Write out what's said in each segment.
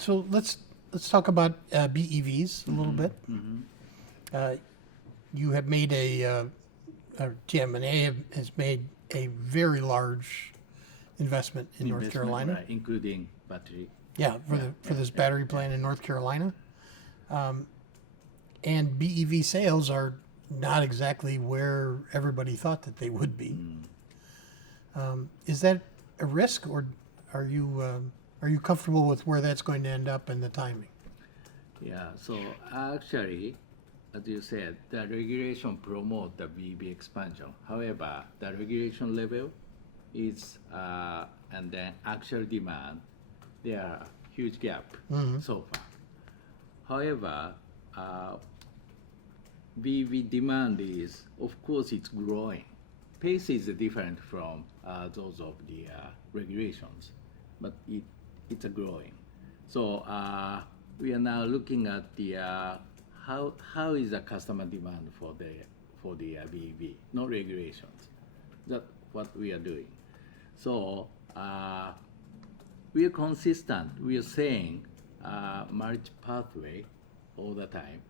So let's talk about BEVs a little bit. You have made or TM&A has made a very large investment in North Carolina. Right, including battery. Yeah, for this battery plant in North Carolina. And BEV sales are not exactly where everybody thought that they would be. Is that a risk, or are you comfortable with where that's going to end up and the timing? Yeah, so actually, as you said, the regulation promote the BEV expansion. However, the regulation level is, and then actual demand, there are huge gap so far. However, BEV demand is, of course, it's growing. Pace is different from those of the regulations, but it's growing. So we are now looking at the how is the customer demand for the BEV, not regulations. That's what we are doing. So we are consistent. We are saying multi-pathway all the time.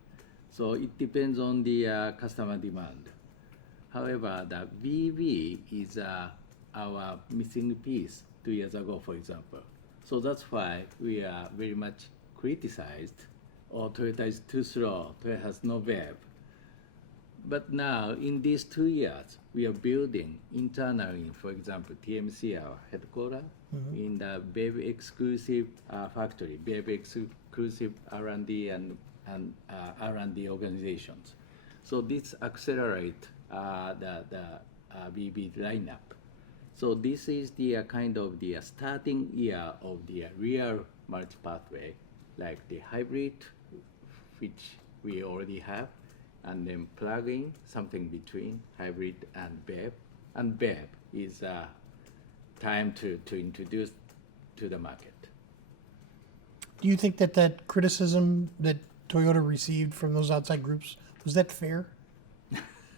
So it depends on the customer demand. However, the BEV is our missing piece 2 years ago, for example. So that's why we are very much criticized, or Toyota is too slow, Toyota has no BEV. But now, in these 2 years, we are building internally, for example, TMC, our headquarters, in the BEV exclusive factory, BEV exclusive R&D and R&D organizations. So this accelerate the BEV lineup. So this is the kind of the starting year of the real multi-pathway, like the hybrid, which we already have, and then plug-in, something between hybrid and BEV. And BEV is time to introduce to the market. Do you think that criticism that Toyota received from those outside groups, was that fair?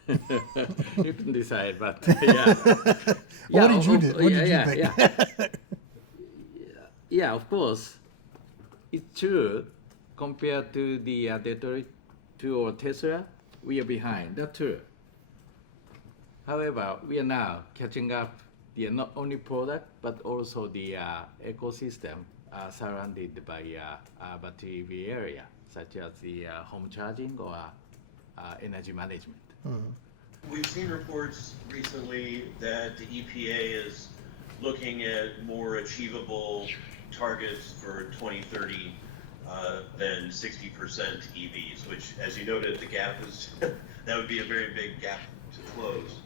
You can decide, but yeah. What did you think? Yeah, of course. It's true. Compared to the Detroit 2 or Tesla, we are behind. That's true. However, we are now catching up the not only product, but also the ecosystem surrounded by battery EV area, such as the home charging or energy management. We've seen reports recently that the EPA is looking at more achievable targets for 2030 than 60% EVs, which, as you noted, the gap is that would be a very big gap to close.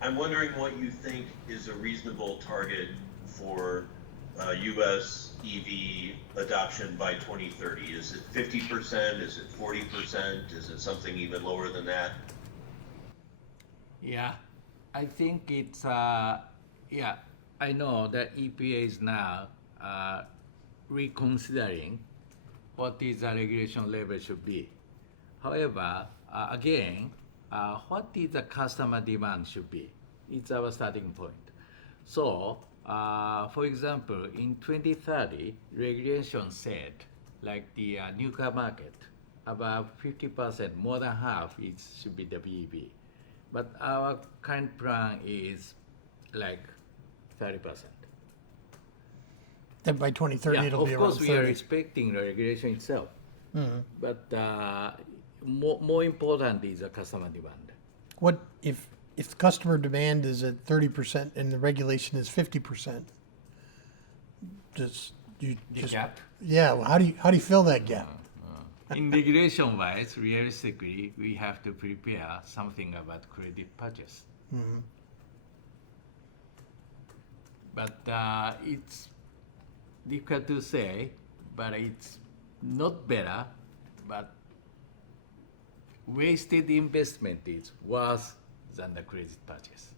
I'm wondering what you think is a reasonable target for U.S. EV adoption by 2030. Is it 50%? Is it 40%? Is it something even lower than that? Yeah, I think it's, yeah, I know that EPA is now reconsidering what is the regulation level should be. However, again, what is the customer demand should be? It's our starting point. So, for example, in 2030, regulation said, like the new car market, about 50%, more than half, should be the BEV. But our current plan is like 30%. Then by 2030, it'll be around 30. Of course, we are respecting the regulation itself. But more important is the customer demand. What if customer demand is at 30% and the regulation is 50%? The gap? Yeah. Well, how do you fill that gap? In regulation-wise, realistically, we have to prepare something about credit purchase. But it's difficult to say, but it's not better, but wasted investment is worse than the credit purchase.